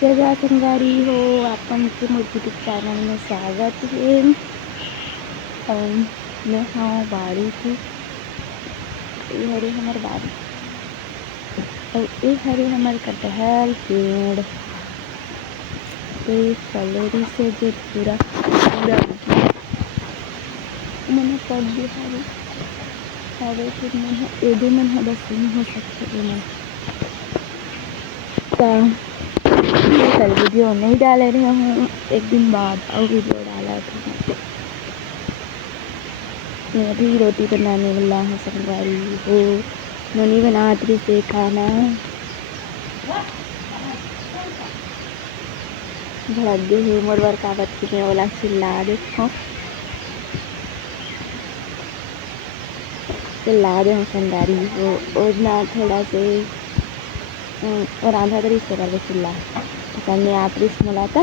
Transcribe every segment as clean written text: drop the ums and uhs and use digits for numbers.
जय जय संगारी हो आपण के मोर यूट्यूब चैनल में स्वागत है। मैं हाँ बाड़ी थी ये हरे हमार बाड़ी और ये हरे हमार कटहल पेड़ फलेरी से जो पूरा पूरा मैंने कर दिया हरे हरे फिर मैं एदे मन है बस नहीं हो सकते मैं कल वीडियो नहीं डाल रही हूँ, एक दिन बाद और वीडियो डाला था। मैं अभी रोटी बनाने वाला हूँ संगवारी हो मनी बनाती से खाना भड़क गए है मोर बर का बच्ची में वाला चिल्ला दे हूँ संगारी हो और ना थोड़ा से और आधा तरी से कर चिल्ला करने आतरी मला था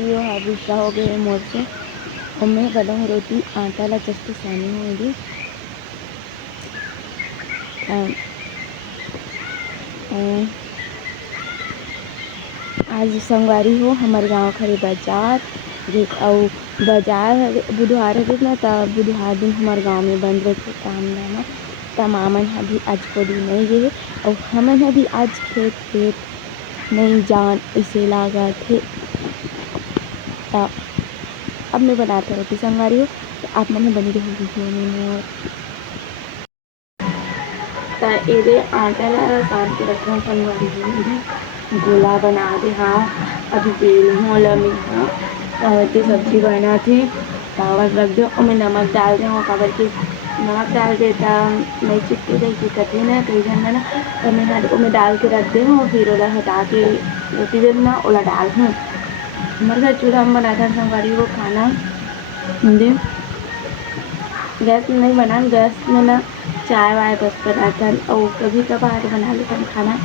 यो गुस्सा हो गए मोर से और मैं बना हूँ रोटी आटा ला जस्ट सानी होगी। आज संगवारी हो हमारे गांव खरे बाजार और बाजार बुधवार है ना तो बुधवार दिन हमारे गांव में बंद रहते काम ना तो मामन अभी आज को दिन नहीं गए और हमन अभी आज खेत नहीं जान इसे लागा थे। तो अब मैं बनाता रोटी संगवारी हो तो आप मैंने बनी रही वीडियो में तो ये आटा ला सान के रखना संगवारी हो गोला बना दे। हाँ अभी बेल हूँ लमी हूँ तो सब्जी बना थी चावल रख दो और मैं नमक डाल दे काबर के नमक डाल देता नहीं चिपके गई कि कटी ना कई जन ना तो मैं डाल के रख दे हूँ फिर ओला हटा के रोटी दे ना ओला डाल हूँ। हमारे घर चूल्हा में बनाता संगवारी वो खाना दे गैस में नहीं बना गैस में ना चाय वाय बस बनाता और कभी कभार बना लेता खाना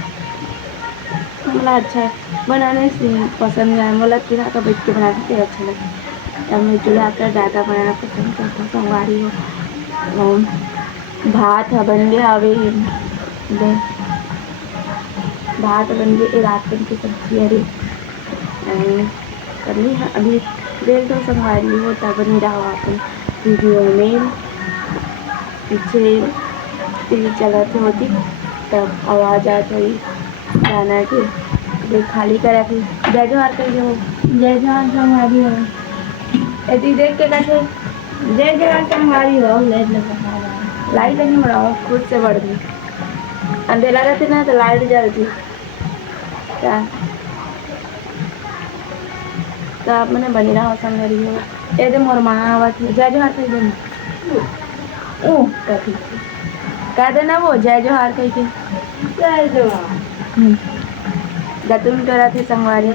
मला अच्छा है बनाने से पसंद है मला चूल्हा का बैठ के बनाते अच्छा लगता है। मैं चूल्हा का ज़्यादा बनाना पसंद करता हूँ संगवारी हो भात बन गया अभी भात बन गई रात की सब्जी अरे करनी है अभी देख दो संगवारी हो तब नहीं रहा अपन वीडियो में पीछे टीवी चलाती होती तब आवाज़ आ गई गाना के देख खाली करा थी जय जोहार कर हो जय जोहार संगवारी हो यदि देख के कैसे जय जोहार संगवारी हो लाइट नहीं बढ़ाओ खुद से बढ़ गई अंधेरा रहती ना तो लाइट जलती क्या तो आप मैंने बनी रहा संगवारी हो ये मोर माँ आवा थी जय जोहार कर दे कह देना वो जय जोहार कह के जय जोहार दतुन करा थी संगवारी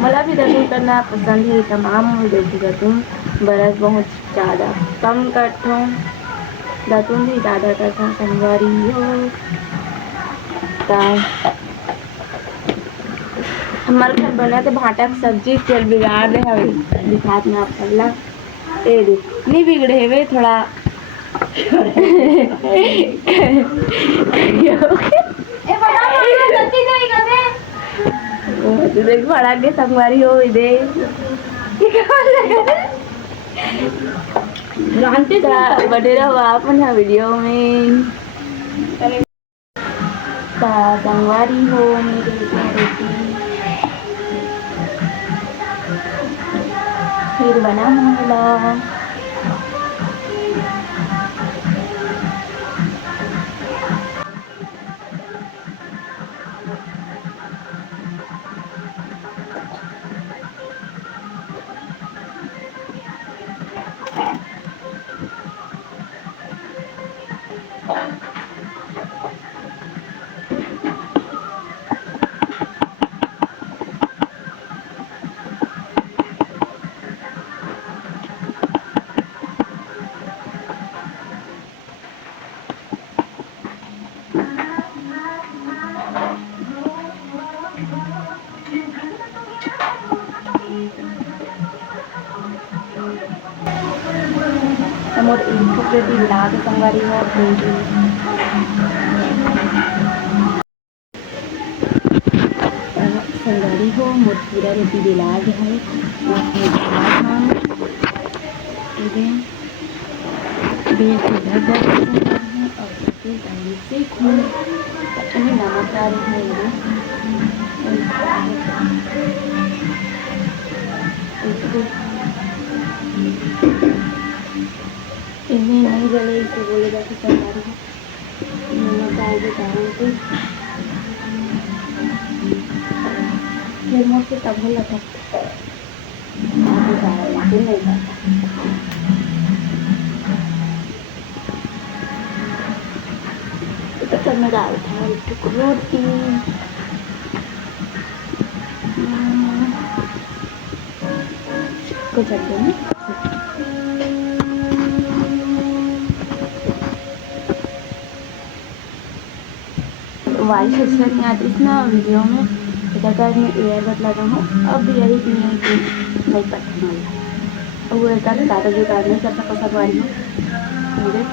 मला भी दतुन करना पसंद है तमाम देखी दतुन बरस बहुत ज़्यादा कम करता हूँ दतुन भी ज़्यादा करता हूँ संगवारी हो। हमारे घर बना तो भाटा की सब्जी तेल बिगाड़ दे हवे दिखात में आप पल्ला ए दे नहीं बिगड़े है वे थोड़ा देख बड़ा के संगवारी हो दे बने रहो आप ना वीडियो में संगवारी हो मेरे फिर बना हूँ मोर इनको प्रति लाग संगवारी हो पूरा रोटी बेला गया है बेल के घर हैं और सबके पहले से खून इन्हें नमक डाल हैं इन्हें नहीं जले इसे बोलेगा कि सरकारी है नमक डाल के कारण से फिर मुझसे तब हो लगा फिर नहीं करता तो चल मैं डाल था रोटी को चलते हैं वॉइस अच्छा नहीं आती इस ना वीडियो में इधर मैं एयरबड लगा हूँ अब यही भी नहीं कि नहीं पता और वो एक दादा जो कार्ड नहीं करता पसंद वाली हूँ मुझे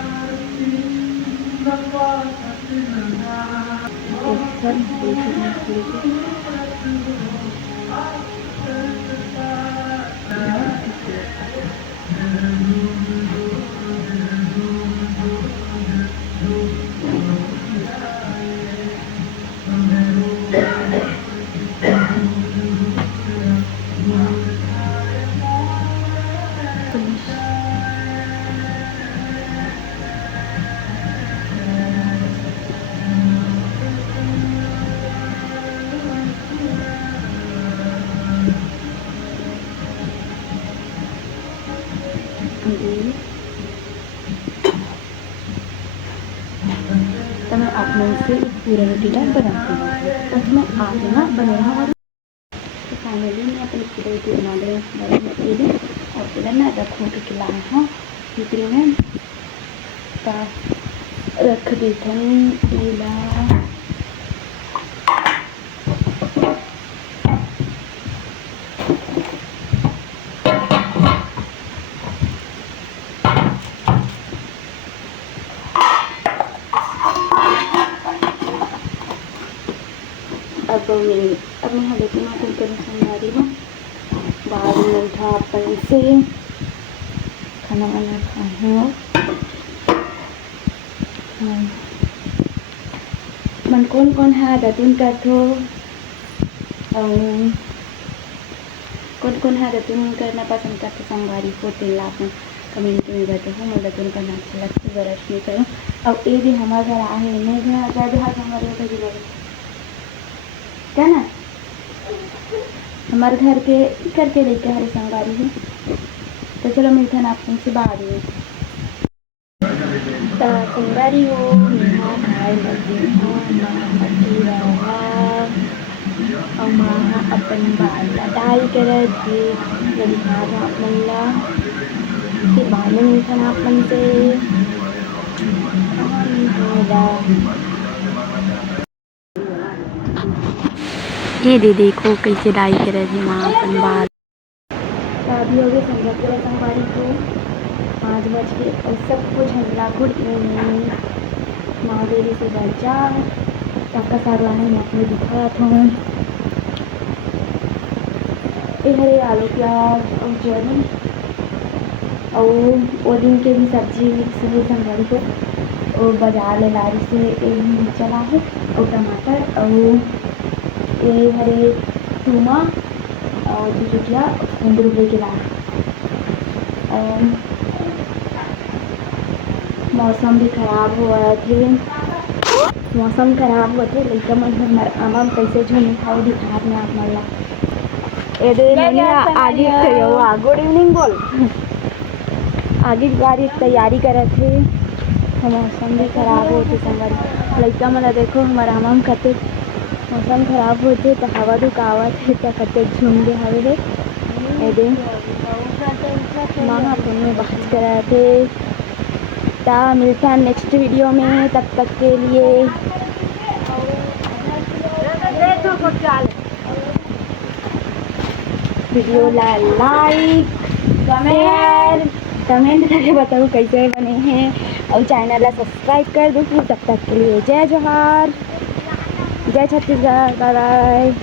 तो मैं अपने से एक पूरा रोटी का बनाती हूँ तो मैं आज ना बना रहा हूँ तो फाइनली मैं अपनी पूरी रोटी बना रही हूँ और फिर मैं रखूँ के खिलाया हूँ फिक्री में रख दी थी पीला अब मैं हालत में कुकर में समझा रही हूँ बाद में उठा अपन से खाना वाना खाए हैं मन कौन है दतुन का तो कौन है दतुन करना पसंद करते संगवारी को तेल आपने कमेंट में बताओ हूँ मैं दतुन करना अच्छा लगता है बरस नहीं करूँ अब ये भी हमारे घर आए नहीं घर हमारे घर क्या ना हमारे घर के करके लेके हरे संगवारी है तो चलो मिलते हैं आप उनसे बाद में संगवारी हो यहाँ खाए लगी हूँ अपन बाल लटाई कर फिर बाद में मिलते हैं अपन से ये दीदी को कैसे डाई करे थी माँ अपन बाल शादी हो गई संध्या पूरा संगवारी को 5 बज के और सब कुछ हल्ला गुड इवनिंग माँ देरी से बचा टक्का सारा है मैं आपको दिखाया था ये हरे आलू प्याज और जर्नी और वो दिन के भी सब्जी मिक्स है संगवारी को और बाजार ले लारी से चला है और टमाटर और ये हरे टूमा और जुटिया 100 रुपये के लाए मौसम भी ख़राब हुआ थे लेकिन मैं आम कैसे झूम खाओ दिखा में आप मला आगे गुड इवनिंग बोल आगे गाड़ी तैयारी करे थे मौसम भी ख़राब होते संगवारी लड़का मला देखो हमारा आम खाते मौसम ख़राब होते तो हवा दुकावत है तो कते झूम दे हवे ये माँ अपन में बात कर रहे थे ता मिलते हैं नेक्स्ट वीडियो में तब तक के लिए वीडियो लाइक कमेंट करके बताओ कैसे बने हैं और चैनल सब्सक्राइब कर दो तब तक के लिए जय जोहार जय छत्तीसगढ़ बाय बाय।